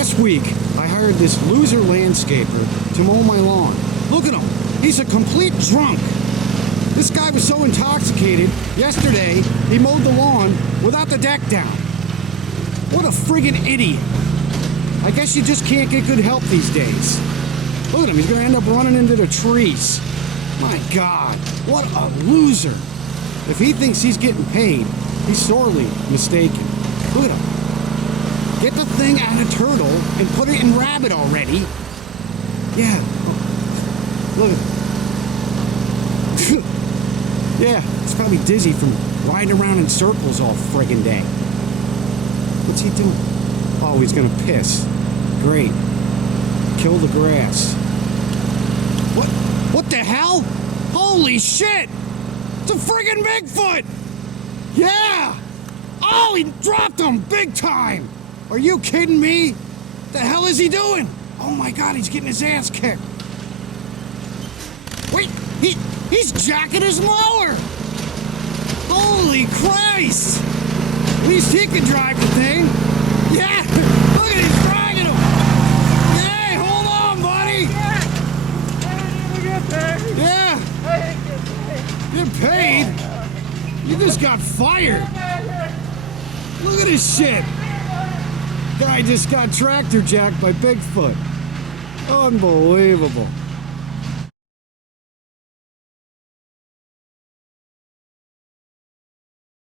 Last week, I hired this loser landscaper to mow my lawn. Look at him. He's a complete drunk. This guy was so intoxicated, yesterday, he mowed the lawn without the deck down. What a friggin' idiot. I guess you just can't get good help these days. Look at him, he's gonna end up running into the trees. My God, what a loser. If he thinks he's getting paid, he's sorely mistaken. Look at him. Get the thing out of turtle and put it in rabbit already. Yeah. Oh. Look at him. Yeah, he's probably dizzy from riding around in circles all friggin' day. What's he doing? Oh, he's gonna piss. Great. Kill the grass. What the hell? Holy shit! It's a friggin' Bigfoot! Yeah! Oh, he dropped him big time! Are you kidding me? The hell is he doing? Oh my God, he's getting his ass kicked. Wait, he's jacking his mower! Holy Christ! At least he can drive the thing. Yeah! Look at he's dragging him! Hey, hold on, buddy! Yeah! Get paid? You just got fired! Look at this shit! Guy just got tractor jacked by Bigfoot. Unbelievable.